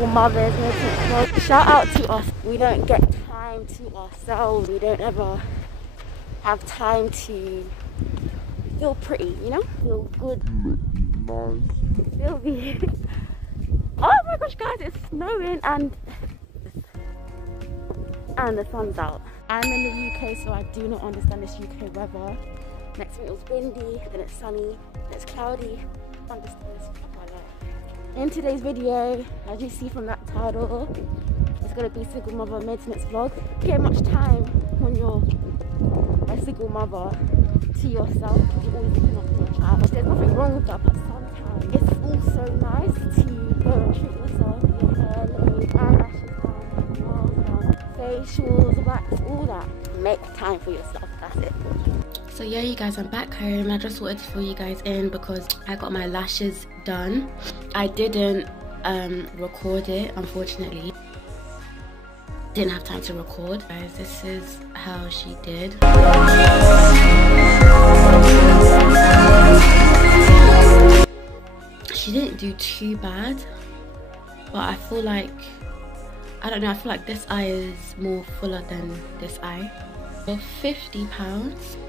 single mothers. Shout out to us. We don't get time to ourselves. We don't ever have time to feel pretty, you know? Feel good. Feel the... Oh my gosh, guys, it's snowing and the sun's out. I'm in the UK, so I do not understand this UK weather. Next week it was windy, then it's sunny, then it's cloudy. I understand this. In today's video, as you see from that title, it's going to be single mother maintenance vlog. You get much time when you're a single mother to yourself. You're always looking after your child. There's nothing wrong with that, but sometimes it's also nice to go and treat yourself, your hair, lay eyelashes down, nails down, facials, wax, all that. Make time for yourself, that's it. So yeah, you guys, I'm back home. I just wanted to fill you guys in because I got my lashes done. I didn't record it, unfortunately. Didn't have time to record. Guys, this is how she did. She didn't do too bad, but I feel like, I don't know, I feel like this eye is more fuller than this eye. For £50,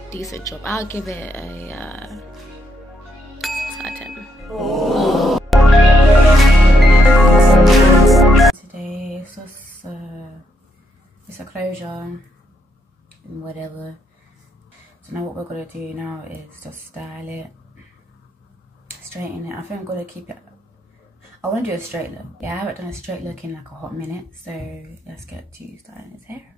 decent job. I'll give it a 6 out of 10. Oh. Today it's just it's a closure and whatever. So now what we're gonna do now is just style it, straighten it. I think I'm gonna keep it. I want to do a straight look. Yeah, I haven't done a straight look in like a hot minute, so let's get to styling his hair.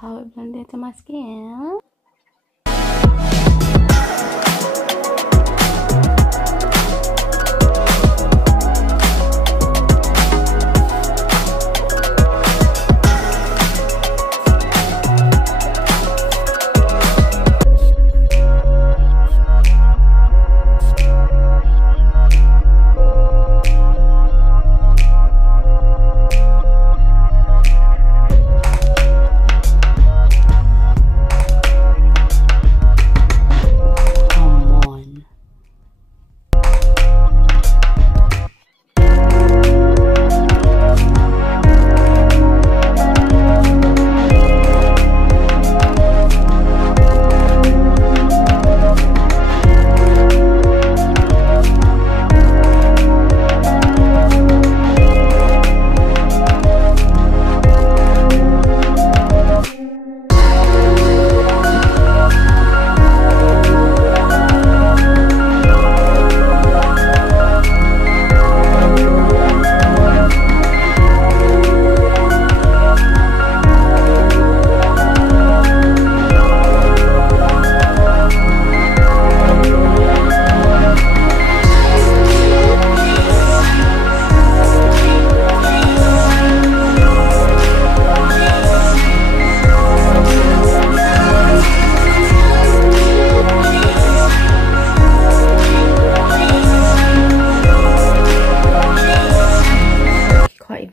How it blended into my skin.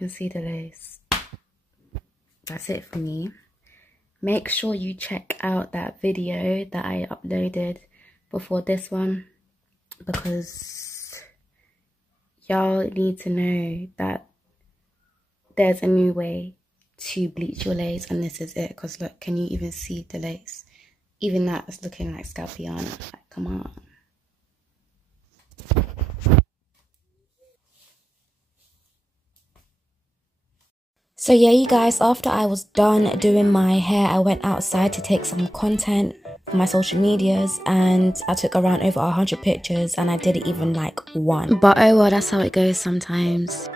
See the lace. That's it for me. Make sure you check out that video that I uploaded before this one, because y'all need to know that there's a new way to bleach your lace, and this is it. Because look, can you even see the lace? Even that is looking like Scalpiana. Like, come on. So yeah, you guys, after I was done doing my hair, I went outside to take some content for my social medias, and I took around over 100 pictures, and I didn't even like one. But oh well, that's how it goes sometimes.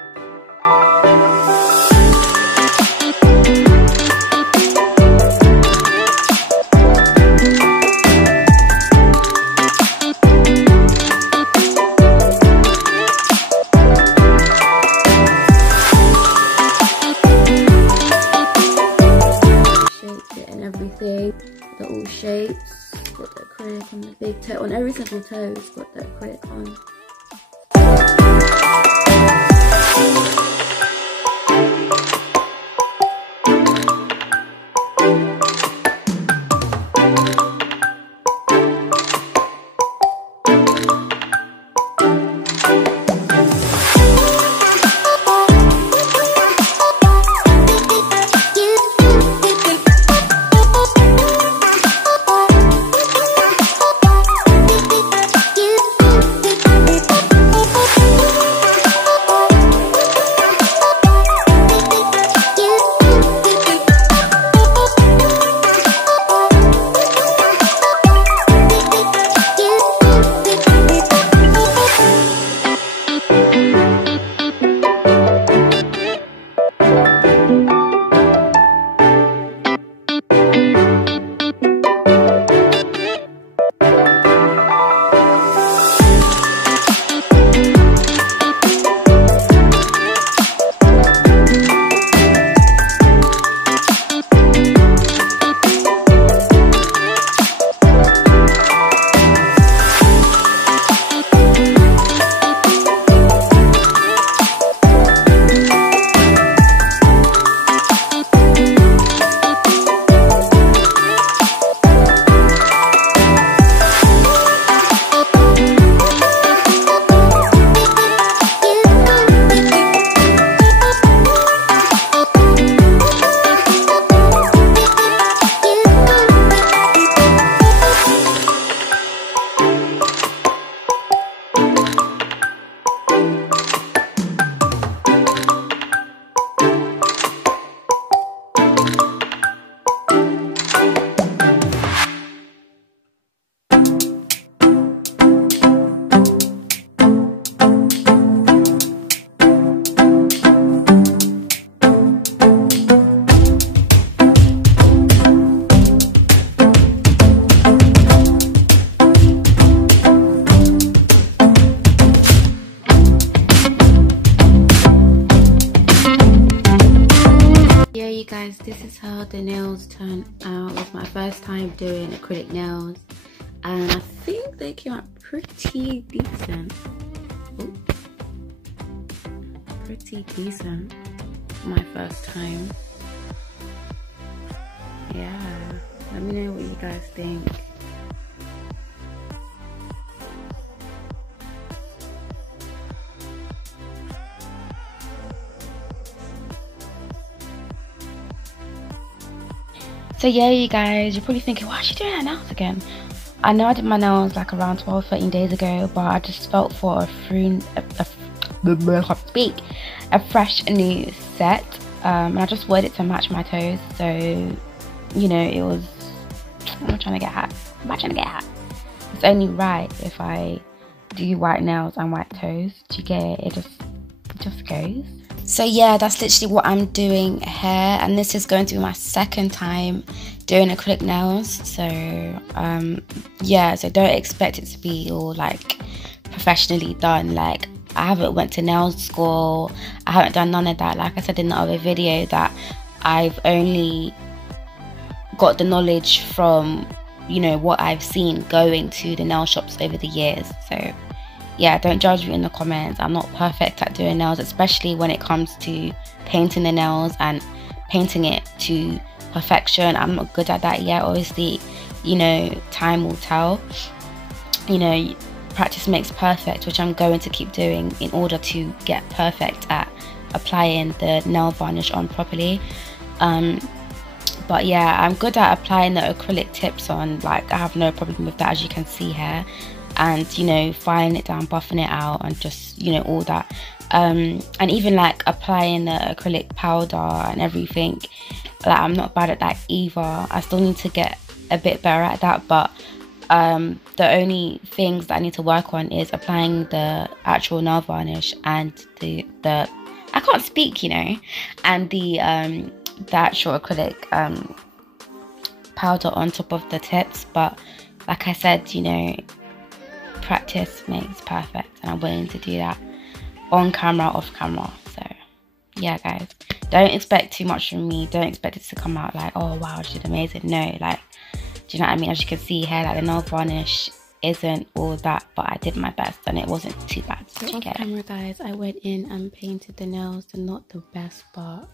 Everything, the all shapes, got the acrylic on the big toe, on every single toe, it's got the acrylic on. Guys, this is how the nails turn out. It was my first time doing acrylic nails, and I think they came out pretty decent. Ooh. Pretty decent for my first time. Yeah, let me know what you guys think. So yeah, you guys, you're probably thinking, why is she doing her nails again? I know I did my nails like around 12-13 days ago, but I just felt for a fresh new set, and I just wanted it to match my toes. So, you know, it was, I'm trying to get hat. It's only right if I do white nails and white toes. Do you get it? It just goes. So yeah, that's literally what I'm doing here, and this is going to be my second time doing acrylic nails. So yeah, so don't expect it to be all like professionally done. Like, I haven't went to nail school, I haven't done none of that. Like I said in the other video, that I've only got the knowledge from, you know, what I've seen going to the nail shops over the years. So yeah, don't judge me in the comments. I'm not perfect at doing nails, especially when it comes to painting the nails and painting it to perfection. I'm not good at that yet. Obviously, you know, time will tell. You know, practice makes perfect, which I'm going to keep doing in order to get perfect at applying the nail varnish on properly. But yeah, I'm good at applying the acrylic tips on. Like, I have no problem with that, as you can see here. and, you know, filing it down, buffing it out, and just, you know, all that. And even like applying the acrylic powder and everything, like I'm not bad at that either. I still need to get a bit better at that, but the only things that I need to work on is applying the actual nail varnish and the I can't speak, you know, and the actual acrylic powder on top of the tips. But like I said, you know, practice makes perfect, and I'm willing to do that on camera, off camera. So yeah, guys, don't expect too much from me. Don't expect it to come out like, oh wow, she did amazing. No, like, do you know what I mean? As you can see here, like the nail varnish isn't all that, but I did my best and it wasn't too bad. So off camera, guys, I went in and painted the nails. They're not the best, but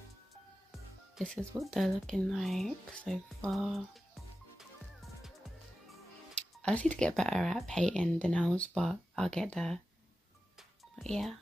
this is what they're looking like so far. I just need to get better at painting the nails, but I'll get there. But yeah.